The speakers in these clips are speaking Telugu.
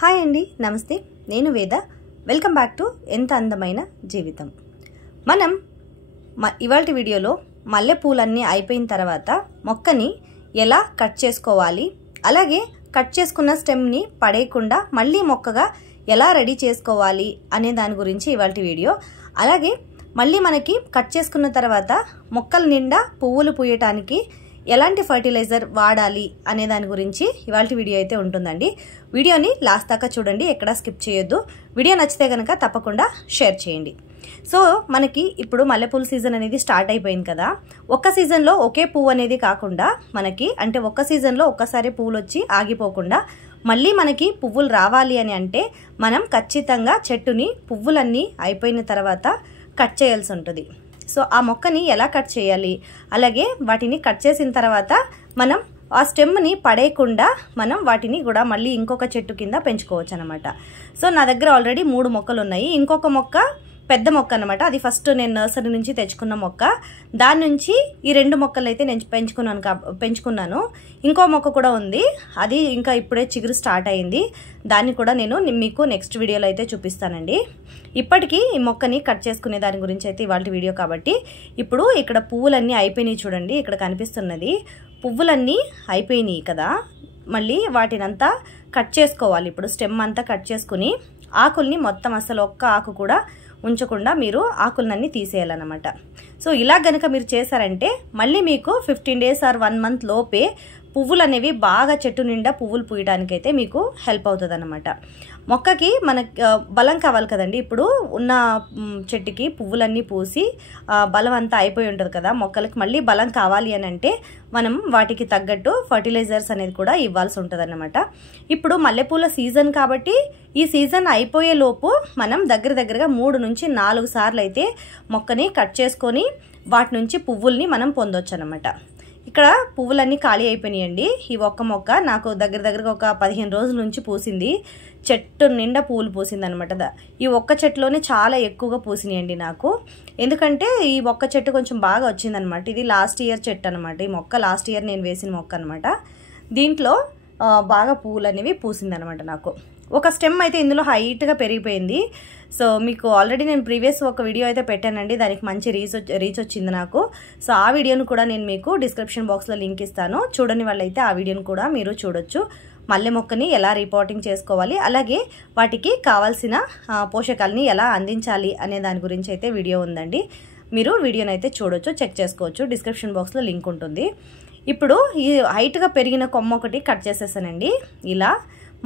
హాయ్ అండి, నమస్తే. నేను వేద. వెల్కమ్ బ్యాక్ టు ఎంత అందమైన జీవితం. మనం ఇవాల్టి వీడియోలో మల్లెపూలన్నీ అయిపోయిన తర్వాత మొక్కని ఎలా కట్ చేసుకోవాలి, అలాగే కట్ చేసుకున్న స్టెమ్ని పడేయకుండా మళ్ళీ మొక్కగా ఎలా రెడీ చేసుకోవాలి అనే దాని గురించి ఇవాల్టి వీడియో. అలాగే మళ్ళీ మనకి కట్ చేసుకున్న తర్వాత మొక్కల నిండా పువ్వులు పూయటానికి ఎలాంటి ఫర్టిలైజర్ వాడాలి అనే దాని గురించి ఇవాల్టి వీడియో అయితే ఉంటుందండి. వీడియోని లాస్ట్ దాకా చూడండి, ఎక్కడా స్కిప్ చేయొద్దు. వీడియో నచ్చితే కనుక తప్పకుండా షేర్ చేయండి. సో మనకి ఇప్పుడు మల్లెపూల సీజన్ అనేది స్టార్ట్ అయిపోయింది కదా. ఒక్క సీజన్లో ఒకే పువ్వు అనేది కాకుండా మనకి అంటే ఒక్క సీజన్లో ఒక్కసారి పువ్వులు వచ్చి ఆగిపోకుండా మళ్ళీ మనకి పువ్వులు రావాలి అని అంటే మనం ఖచ్చితంగా చెట్టుని పువ్వులన్నీ అయిపోయిన తర్వాత కట్ చేయాల్సి ఉంటుంది. సో ఆ మొక్కని ఎలా కట్ చేయాలి, అలాగే వాటిని కట్ చేసిన తర్వాత మనం ఆ స్టెమ్ని పడేయకుండా మనం వాటిని కూడా మళ్ళీ ఇంకొక చెట్టు కింద పెంచుకోవచ్చు అనమాట. సో నా దగ్గర ఆల్రెడీ 3 మొక్కలు ఉన్నాయి. ఇంకొక మొక్క పెద్ద మొక్క అనమాట, అది ఫస్ట్ నేను నర్సరీ నుంచి తెచ్చుకున్న మొక్క. దాని నుంచి ఈ 2 మొక్కలు అయితే నేను పెంచుకున్నాను. ఇంకో మొక్క కూడా ఉంది, అది ఇంకా ఇప్పుడే చిగురు స్టార్ట్ అయింది. దాన్ని కూడా నేను మీకు నెక్స్ట్ వీడియోలో అయితే చూపిస్తానండి. ఇప్పటికీ ఈ మొక్కని కట్ చేసుకునే దాని గురించి అయితే ఇవాళ వీడియో కాబట్టి ఇప్పుడు ఇక్కడ పువ్వులన్నీ అయిపోయినాయి చూడండి. ఇక్కడ కనిపిస్తున్నది పువ్వులన్నీ అయిపోయినాయి కదా. మళ్ళీ వాటినంతా కట్ చేసుకోవాలి. ఇప్పుడు స్టెమ్ అంతా కట్ చేసుకుని ఆకుల్ని మొత్తం అసలు ఒక్క ఆకు కూడా ఉంచకుండా మీరు ఆకులన్నీ తీసేయాలన్నమాట. సో ఇలా గనక మీరు చేశారంటే మళ్ళీ మీకు 15 days ఆర్ 1 month లోపే పువ్వులు అనేవి బాగా చెట్టు నిండా పువ్వులు పూయడానికైతే మీకు హెల్ప్ అవుతుంది అన్నమాట. మొక్కకి మనకి బలం కావాలి కదండి. ఇప్పుడు ఉన్న చెట్టుకి పువ్వులన్నీ పూసి బలం అంతా అయిపోయి ఉంటుంది కదా. మొక్కలకి మళ్ళీ బలం కావాలి అని అంటే మనం వాటికి తగ్గట్టు ఫర్టిలైజర్స్ అనేది కూడా ఇవ్వాల్సి ఉంటుంది అన్నమాట. ఇప్పుడు మల్లెపూల సీజన్ కాబట్టి ఈ సీజన్ అయిపోయే లోపు మనం దగ్గరగా 3 నుంచి 4 సార్లు అయితే మొక్కని కట్ చేసుకొని వాటి నుంచి పువ్వుల్ని మనం పొందొచ్చు అన్నమాట. ఇక్కడ పువ్వులన్నీ ఖాళీ అయిపోయినాయండి. ఈ ఒక్క మొక్క నాకు దగ్గరగా ఒక 15 రోజుల నుంచి పూసింది. చెట్టు నిండా పువ్వులు పూసింది అనమాట. ఈ ఒక్క చెట్టులోనే చాలా ఎక్కువగా పూసినాయండి నాకు. ఎందుకంటే ఈ ఒక్క చెట్టు కొంచెం బాగా వచ్చిందనమాట. ఇది లాస్ట్ ఇయర్ చెట్టు అనమాట. ఈ మొక్క లాస్ట్ ఇయర్ నేను వేసిన మొక్క అనమాట. దీంట్లో బాగా పువ్వులు అనేవి పూసిందనమాట నాకు. ఒక స్టెమ్ అయితే ఇందులో హైట్గా పెరిగిపోయింది. సో మీకు ఆల్రెడీ నేను ప్రీవియస్ ఒక వీడియో అయితే పెట్టానండి, దానికి మంచి రీచ్ వచ్చింది నాకు. సో ఆ వీడియోను కూడా నేను మీకు డిస్క్రిప్షన్ బాక్స్లో లింక్ ఇస్తాను. చూడని వాళ్ళైతే ఆ వీడియోను కూడా మీరు చూడొచ్చు. మల్లె మొక్కని ఎలా రిపోర్టింగ్ చేసుకోవాలి, అలాగే వాటికి కావాల్సిన పోషకాలని ఎలా అందించాలి అనే దాని గురించి అయితే వీడియో ఉందండి. మీరు వీడియోని అయితే చూడొచ్చు, చెక్ చేసుకోవచ్చు. డిస్క్రిప్షన్ బాక్స్లో లింక్ ఉంటుంది. ఇప్పుడు ఈ హైట్గా పెరిగిన కొమ్మ ఒకటి కట్ చేసేసానండి. ఇలా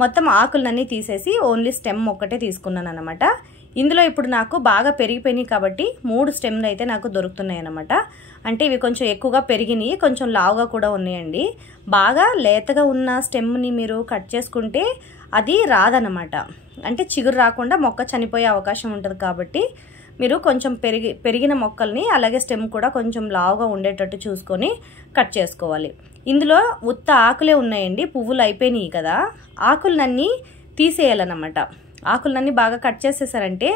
మొత్తం ఆకులన్నీ తీసేసి ఓన్లీ స్టెమ్ ఒక్కటే తీసుకున్నాను అనమాట. ఇందులో ఇప్పుడు నాకు బాగా పెరిగిపోయినాయి కాబట్టి 3 స్టెమ్లు అయితే నాకు దొరుకుతున్నాయి అనమాట. అంటే ఇవి కొంచెం ఎక్కువగా పెరిగినాయి, కొంచెం లావుగా కూడా ఉన్నాయండి. బాగా లేతగా ఉన్న స్టెమ్ని మీరు కట్ చేసుకుంటే అది రాదనమాట. అంటే చిగురు రాకుండా మొక్క చనిపోయే అవకాశం ఉంటుంది కాబట్టి మీరు కొంచెం పెరిగిన మొక్కల్ని అలాగే స్టెమ్ కూడా కొంచెం లావుగా ఉండేటట్టు చూసుకొని కట్ చేసుకోవాలి. ఇందులో ఉత్త ఆకులే ఉన్నాయండి, పువ్వులు అయిపోయినాయి కదా. ఆకులన్నీ తీసేయాలన్నమాట. ఆకులన్నీ బాగా కట్ చేసేసారంటే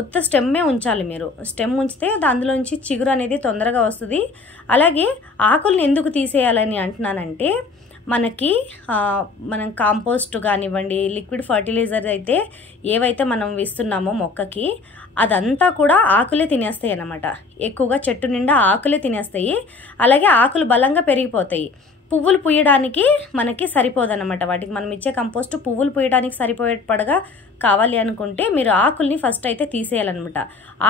ఉత్త స్టెమ్మే ఉంచాలి మీరు. స్టెమ్ ఉంచితే అందులోంచి చిగురు అనేది తొందరగా వస్తుంది. అలాగే ఆకుల్ని ఎందుకు తీసేయాలని అంటున్నానంటే మనం కాంపోస్ట్ కానివ్వండి, లిక్విడ్ ఫర్టిలైజర్ అయితే ఏవైతే మనం ఇస్తున్నామో మొక్కకి అదంతా కూడా ఆకులే తినేస్తాయి అన్నమాట. ఎక్కువగా చెట్టు నిండా ఆకులే తినేస్తాయి. అలాగే ఆకులు బలంగా పెరిగిపోతాయి. పువ్వులు పూయడానికి మనకి సరిపోదన్నమాట. వాటికి మనం ఇచ్చే కంపోస్ట్ పువ్వులు పూయడానికి సరిపోయేటట్టుగా కావాలి అనుకుంటే మీరు ఆకుల్ని ఫస్ట్ అయితే తీసేయాలన్నమాట.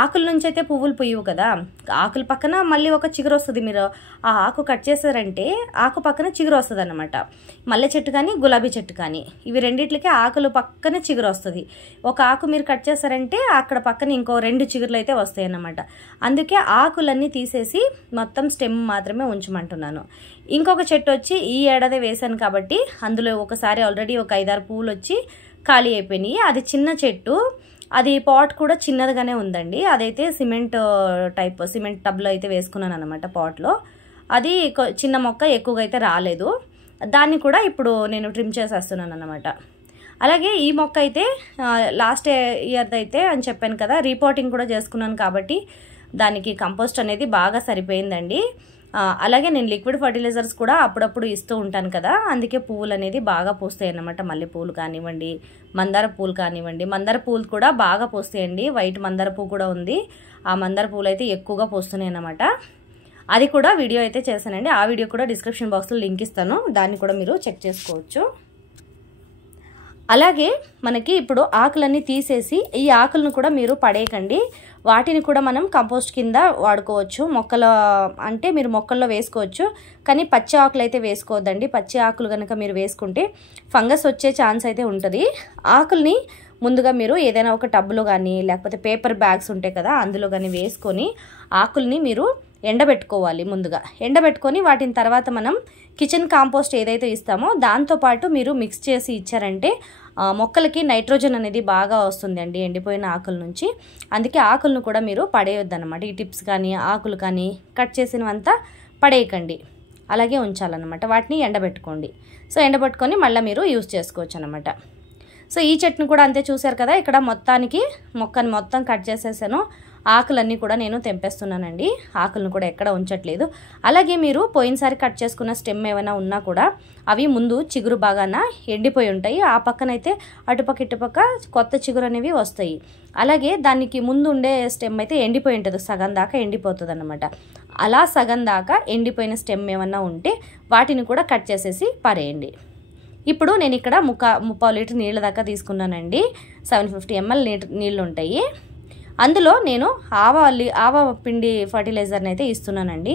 ఆకుల నుంచి అయితే పువ్వులు పూయవు కదా. ఆకుల పక్కన మళ్ళీ ఒక చిగురు వస్తుంది. మీరు ఆ ఆకు కట్ చేశారంటే ఆకు పక్కన చిగురు వస్తుంది అన్నమాట. మల్లె చెట్టు కానీ గులాబీ చెట్టు కానీ ఇవి రెండిట్లకి ఆకులు పక్కన చిగురు వస్తుంది. ఒక ఆకు మీరు కట్ చేశారంటే అక్కడ పక్కన ఇంకో 2 చిగురులు అయితే వస్తాయి అన్నమాట. అందుకే ఆకులన్నీ తీసేసి మొత్తం స్టెమ్ మాత్రమే ఉంచమంటున్నాను. ఇంకొక చెట్టు వచ్చి ఈ ఏడాది వేశాను కాబట్టి అందులో ఒకసారి ఆల్రెడీ ఒక 5-6 పువ్వులు వచ్చి ఖాళీ అయిపోయినాయి. అది చిన్న చెట్టు, అది పాట్ కూడా చిన్నదిగానే ఉందండి. అదైతే సిమెంట్ టబ్లో అయితే వేసుకున్నాను అనమాట పాట్లో. అది చిన్న మొక్క ఎక్కువగా అయితే రాలేదు. దాన్ని కూడా ఇప్పుడు నేను ట్రిమ్ చేసేస్తున్నాను అనమాట. అలాగే ఈ మొక్క అయితే లాస్ట్ ఇయర్ది అయితే అని చెప్పాను కదా, రీపోర్టింగ్ కూడా చేసుకున్నాను కాబట్టి దానికి కంపోస్ట్ అనేది బాగా సరిపోయిందండి. అలాగే నేను లిక్విడ్ ఫర్టిలైజర్స్ కూడా అప్పుడప్పుడు ఇస్తూ ఉంటాను కదా, అందుకే పువ్వులు అనేది బాగా పూస్తాయి అన్నమాట. మల్లెపూలు కానివ్వండి, మందార పూలు కానివ్వండి. మందార పూలు కూడా బాగా పూస్తాయండి. వైట్ మందార పువ్వు కూడా ఉంది. ఆ మందార పూలు అయితే ఎక్కువగా పూస్తున్నాయి అన్నమాట. అది కూడా వీడియో అయితే చేశానండి. ఆ వీడియో కూడా డిస్క్రిప్షన్ బాక్స్లో లింక్ ఇస్తాను, దాన్ని కూడా మీరు చెక్ చేసుకోవచ్చు. అలాగే మనకి ఇప్పుడు ఆకులన్నీ తీసేసి ఈ ఆకులను కూడా మీరు పడేయకండి. వాటిని కూడా మనం కంపోస్ట్ కింద వాడుకోవచ్చు. మీరు మొక్కల్లో వేసుకోవచ్చు, కానీ పచ్చి ఆకులు అయితే వేసుకోవద్దండి. పచ్చి ఆకులు కనుక మీరు వేసుకుంటే ఫంగస్ వచ్చే ఛాన్స్ అయితే ఉంటుంది. ఆకుల్ని ముందుగా మీరు ఏదైనా ఒక టబ్లో కానీ లేకపోతే పేపర్ బ్యాగ్స్ ఉంటాయి కదా, అందులో కానీ వేసుకొని ఆకుల్ని మీరు ఎండబెట్టుకోవాలి. ముందుగా ఎండబెట్టుకొని వాటిని తర్వాత మనం కిచెన్ కాంపోస్ట్ ఏదైతే ఇస్తామో దాంతోపాటు మీరు మిక్స్ చేసి ఇచ్చారంటే మొక్కలకి నైట్రోజన్ అనేది బాగా వస్తుందండి ఎండిపోయిన ఆకుల నుంచి. అందుకే ఆకులను కూడా మీరు పడేయొద్దన్నమాట. ఈ టిప్స్ కానీ ఆకులు కానీ కట్ చేసినవంతా పడేయకండి, అలాగే ఉంచాలన్నమాట. వాటిని ఎండబెట్టుకోండి. సో ఎండబెట్టుకొని మళ్ళీ మీరు యూజ్ చేసుకోవచ్చు అన్నమాట. సో ఈ చెట్టును కూడా అంతే, చూసారు కదా, ఇక్కడ మొక్కని మొత్తం కట్ చేసేసాను. ఆకులన్నీ కూడా నేను తెంపేస్తున్నానండి. ఆకులను కూడా ఎక్కడ ఉంచట్లేదు. అలాగే మీరు పోయినసారి కట్ చేసుకున్న స్టెమ్ ఏమైనా ఉన్నా కూడా అవి ముందు చిగురు బాగాన ఎండిపోయి ఉంటాయి. ఆ పక్కనైతే అటుపక్క ఇటుపక్క కొత్త చిగురు అనేవి వస్తాయి. అలాగే దానికి ముందు ఉండే స్టెమ్ అయితే ఎండిపోయి ఉంటుంది, సగం దాకా ఎండిపోతుంది అన్నమాట. అలా సగం దాకా ఎండిపోయిన స్టెమ్ ఏమన్నా ఉంటే వాటిని కూడా కట్ చేసేసి పారేయండి. ఇప్పుడు నేను ఇక్కడ 3/4 లీటర్ నీళ్ళ దాకా తీసుకున్నానండి. 750 ml నీళ్ళు ఉంటాయి. అందులో నేను ఆవ పిండి ఫర్టిలైజర్ని అయితే ఇస్తున్నానండి.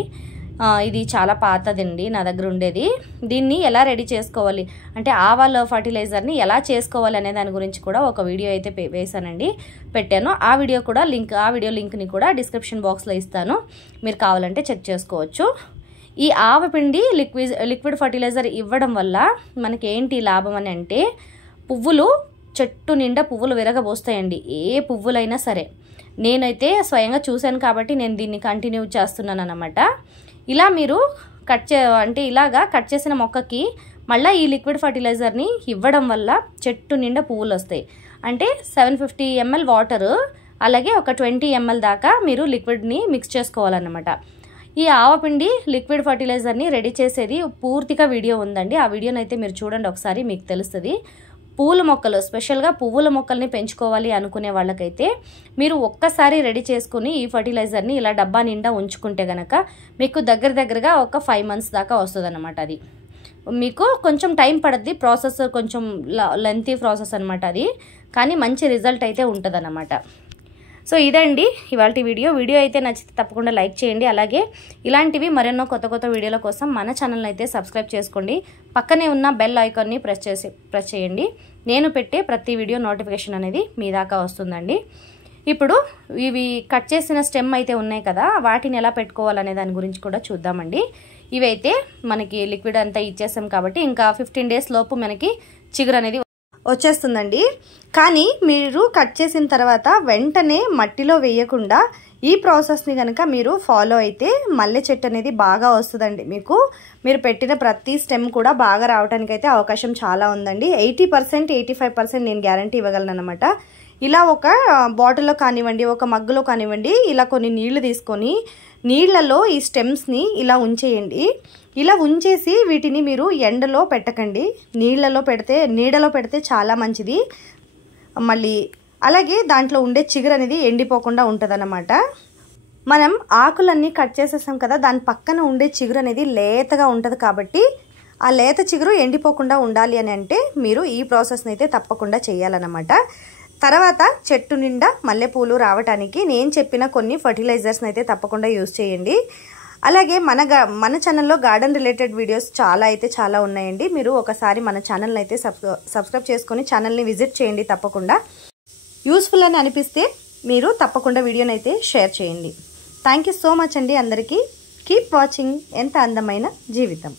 ఇది చాలా పాతదండి నా దగ్గర ఉండేది. దీన్ని ఎలా రెడీ చేసుకోవాలి అంటే ఆవాల ఫర్టిలైజర్ని ఎలా చేసుకోవాలి అనే దాని గురించి కూడా ఒక వీడియో అయితే పెట్టాను. ఆ వీడియో లింక్ని కూడా డిస్క్రిప్షన్ బాక్స్లో ఇస్తాను, మీరు కావాలంటే చెక్ చేసుకోవచ్చు. ఈ ఆవపిండి లిక్విడ్ ఫర్టిలైజర్ ఇవ్వడం వల్ల మనకి ఏంటి లాభం అని అంటే, చెట్టు నిండా పువ్వులు విరగబోస్తాయండి. ఏ పువ్వులైనా సరే. నేనైతే స్వయంగా చూశాను కాబట్టి నేను దీన్ని కంటిన్యూ చేస్తున్నాను అన్నమాట. ఇలా మీరు ఇలాగా కట్ చేసిన మొక్కకి మళ్ళీ ఈ లిక్విడ్ ఫర్టిలైజర్ని ఇవ్వడం వల్ల చెట్టు నిండా పువ్వులు వస్తాయి. అంటే 750 ml వాటర్, అలాగే ఒక 20 ml దాకా మీరు లిక్విడ్ని మిక్స్ చేసుకోవాలన్నమాట. ఈ ఆవపిండి లిక్విడ్ ఫర్టిలైజర్ని రెడీ చేసేది పూర్తిగా వీడియో ఉందండి. ఆ వీడియోని అయితే మీరు చూడండి ఒకసారి, మీకు తెలుస్తుంది. పూల మొక్కలు, స్పెషల్గా పువ్వుల మొక్కల్ని పెంచుకోవాలి అనుకునే వాళ్ళకైతే మీరు ఒక్కసారి రెడీ చేసుకుని ఈ ఫర్టిలైజర్ని ఇలా డబ్బా నిండా ఉంచుకుంటే గనక మీకు దగ్గరగా ఒక 5 months దాకా వస్తుంది అన్నమాట. అది మీకు కొంచెం టైం పడుద్ది, ప్రాసెస్ కొంచెం లెంతీ ప్రాసెస్ అనమాట అది, కానీ మంచి రిజల్ట్ అయితే ఉంటుంది అన్నమాట. సో ఇదండి ఇవాల్టి వీడియో అయితే నచ్చితే తప్పకుండా లైక్ చేయండి. అలాగే ఇలాంటివి మరెన్నో కొత్త వీడియోల కోసం మన ఛానల్ని అయితే సబ్స్క్రైబ్ చేసుకోండి. పక్కనే ఉన్న బెల్ ఐకాన్ని ప్రెస్ చేయండి. నేను పెట్టే ప్రతి వీడియో నోటిఫికేషన్ అనేది మీ దాకా వస్తుందండి. ఇప్పుడు ఇవి కట్ చేసిన స్టెమ్ అయితే ఉన్నాయి కదా, వాటిని ఎలా పెట్టుకోవాలనే దాని గురించి కూడా చూద్దామండి. ఇవైతే మనకి లిక్విడ్ అంతా ఇచ్చేసాం కాబట్టి ఇంకా 15 days లోపు మనకి చిగురు అనేది వచ్చేస్తుందండి. కానీ మీరు కట్ చేసిన తర్వాత వెంటనే మట్టిలో వేయకుండా ఈ ప్రాసెస్ని కనుక మీరు ఫాలో అయితే మల్లె చెట్టు అనేది బాగా వస్తుందండి. మీరు పెట్టిన ప్రతి స్టెమ్ కూడా బాగా రావడానికి అయితే అవకాశం చాలా ఉందండి. 80% 85% నేను గ్యారంటీ ఇవ్వగలను అనమాట. ఇలా ఒక బాటిల్లో కానివ్వండి, ఒక మగ్గులో కానివ్వండి, ఇలా కొన్ని నీళ్లు తీసుకొని నీళ్లలో ఈ స్టెమ్స్ని ఇలా ఉంచేయండి. ఇలా ఉంచేసి వీటిని మీరు ఎండలో పెట్టకండి, నీడలో పెడితే చాలా మంచిది. మళ్ళీ అలాగే దాంట్లో ఉండే చిగురు అనేది ఎండిపోకుండా ఉంటుందన్నమాట. మనం ఆకులన్నీ కట్ చేసేసాం కదా, దాని పక్కన ఉండే చిగురు అనేది లేతగా ఉంటుంది కాబట్టి ఆ లేత చిగురు ఎండిపోకుండా ఉండాలి అని అంటే మీరు ఈ ప్రాసెస్ని అయితే తప్పకుండా చేయాలన్నమాట. తర్వాత చెట్టు నిండా మల్లెపూలు రావడానికి నేను చెప్పిన కొన్ని ఫర్టిలైజర్స్ని అయితే తప్పకుండా యూజ్ చేయండి. అలాగే మన ఛానల్లో గార్డెన్ రిలేటెడ్ వీడియోస్ చాలా ఉన్నాయండి. మీరు ఒకసారి మన ఛానల్ని అయితే సబ్స్క్రైబ్ చేసుకొని ఛానల్ని విజిట్ చేయండి. తప్పకుండా యూస్ఫుల్ అని అనిపిస్తే మీరు తప్పకుండా వీడియోని అయితే షేర్ చేయండి. థ్యాంక్ యూ సో మచ్ అండి అందరికీ. కీప్ వాచింగ్ ఎంత అందమైన జీవితం.